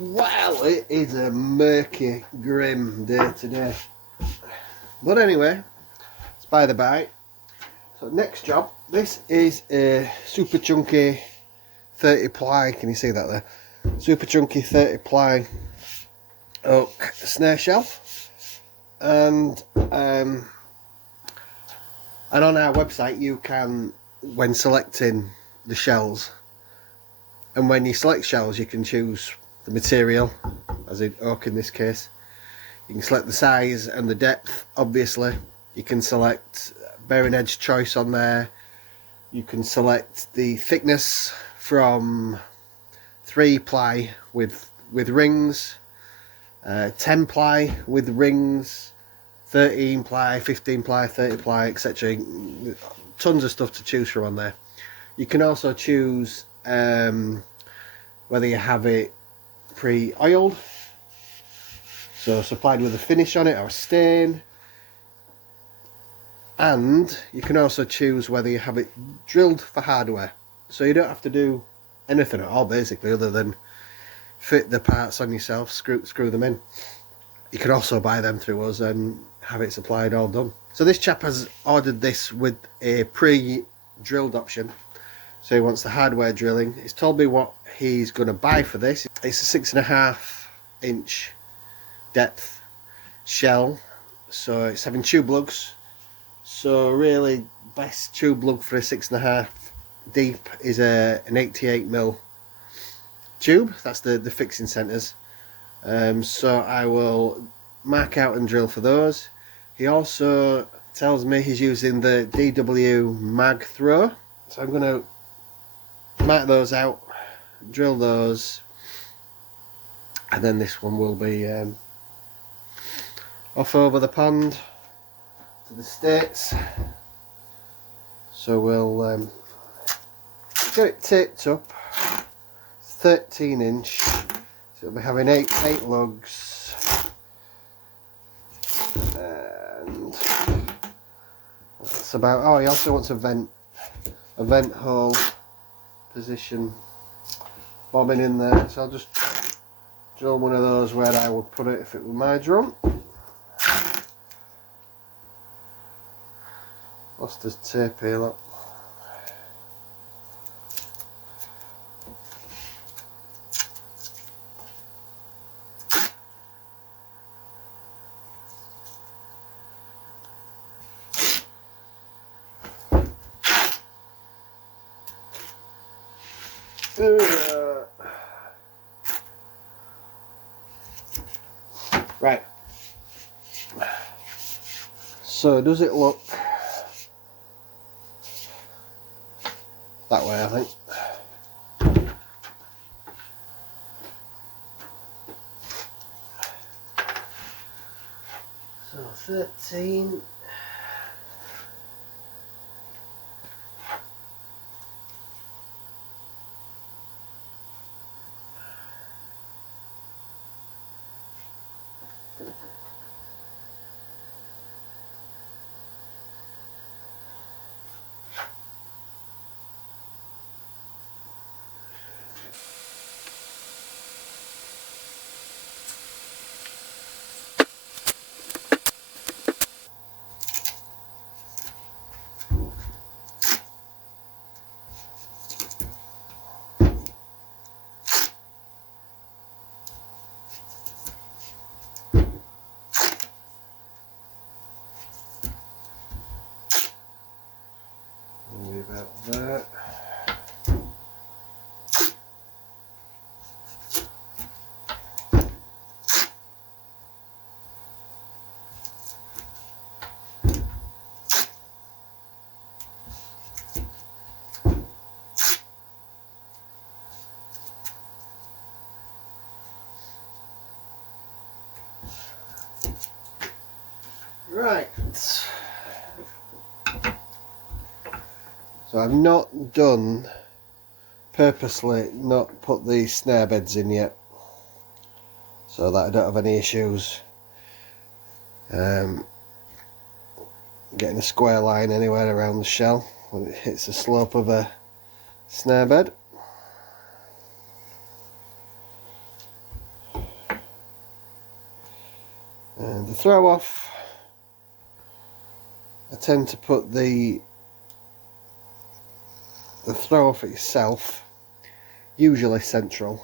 Well, it is a murky, grim day today. But anyway, it's by the by. So next job, this is a super chunky 30 ply, can you see that there? Super chunky 30 ply oak snare shell. And on our website you can, when selecting the shells, and when you select shells you can choose the material, as in oak in this case. You can select the size and the depth, obviously. You can select bearing edge choice on there. You can select the thickness from 3 ply with rings, 10 ply with rings, 13 ply, 15 ply, 30 ply, etc. Tons of stuff to choose from on there. You can also choose whether you have it pre-oiled, so supplied with a finish on it or a stain, and you can also choose whether you have it drilled for hardware, so you don't have to do anything at all basically other than fit the parts on yourself, screw them in. You can also buy them through us and have it supplied all done. So this chap has ordered this with a pre-drilled option, so he wants the hardware drilling. He's told me what he's going to buy for this. It's a 6.5 inch depth shell, so it's having tube lugs. So really best tube lug for a 6.5 deep is an 88mm tube. That's the fixing centres. So I will mark out and drill for those. He also tells me he's using the DW mag throw, so I'm going to mark those out, drill those, and then this one will be off over the pond to the States. So we'll get it taped up. It's 13 inch, so we'll be having eight lugs, and that's about. Oh, he also wants a vent hole position bobbin in there, so I'll just drill one of those where I would put it if it were my drum. Lost his tape here, look. Right, so does it look that way, I think. So 13. Maybe about that. Right, so I've not done, purposely not put the snare beds in yet, so that I don't have any issues getting a square line anywhere around the shell when it hits the slope of a snare bed. And the throw off, I tend to put the throw off itself usually central,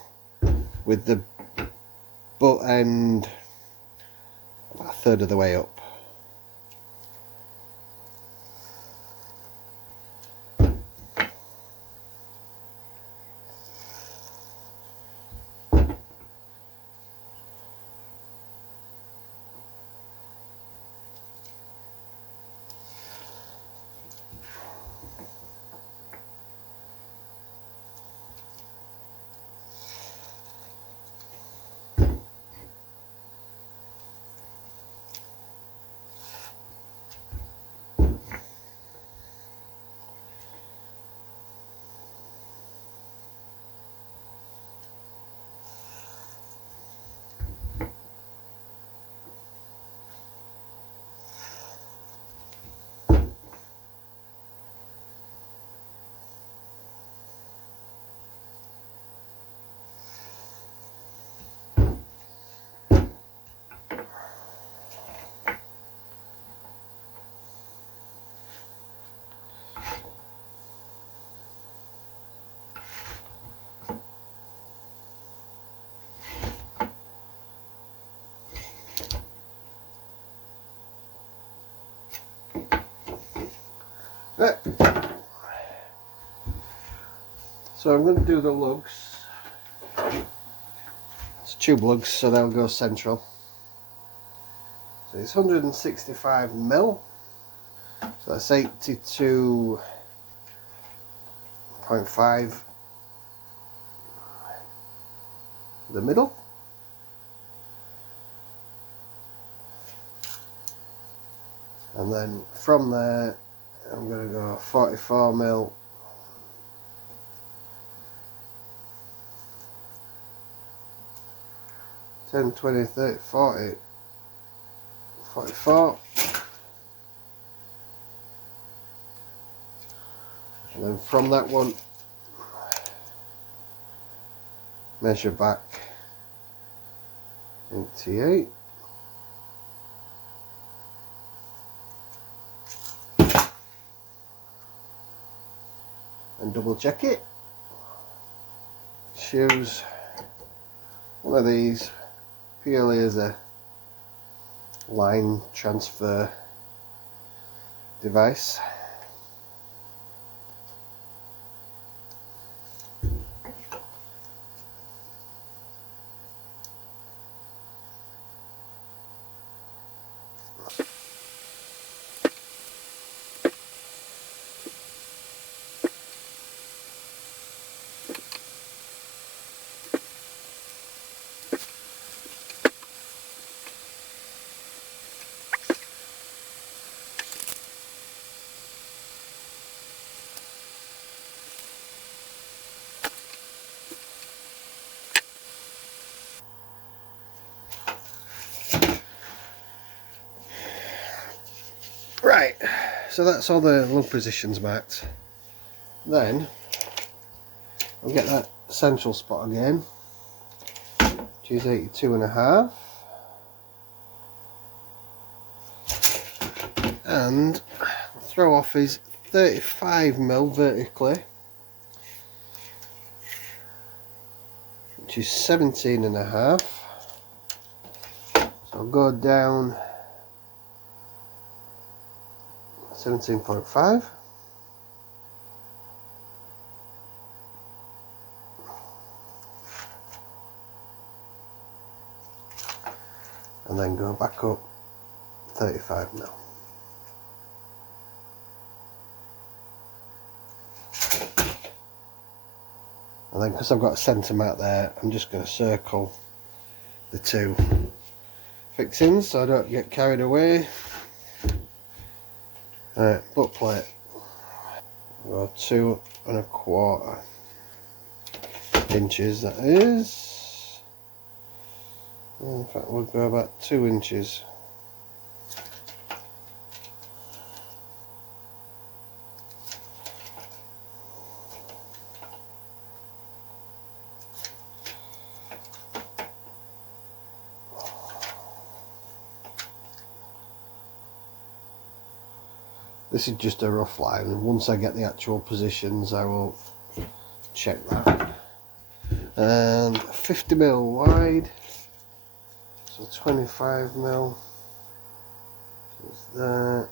with the butt end about a third of the way up. Right. So I'm going to do the lugs. It's tube lugs, so they'll go central. So it's 165mm. So that's 82.5 the middle. And then from there I'm going to go 44mm, 10, 20, 30, 40, 44, and then from that one measure back 88, and double check it. Choose one of these purely as a line transfer device. Right, so that's all the lug positions marked. Then I'll get that central spot again, which is 82.5, and the throw off is 35mm vertically, which is 17.5. So I'll go down 17.5, and then go back up 35mm. And then because I've got a centre mark there, I'm just going to circle the two fixings so I don't get carried away. Right, butt plate. Go 2¼ inches, that is. In fact, we'll go about 2 inches. This is just a rough line, and once I get the actual positions I will check that. And 50mm wide, so 25mm is that.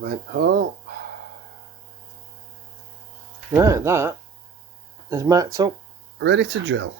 Vent hole. Right, that is marked up, ready to drill.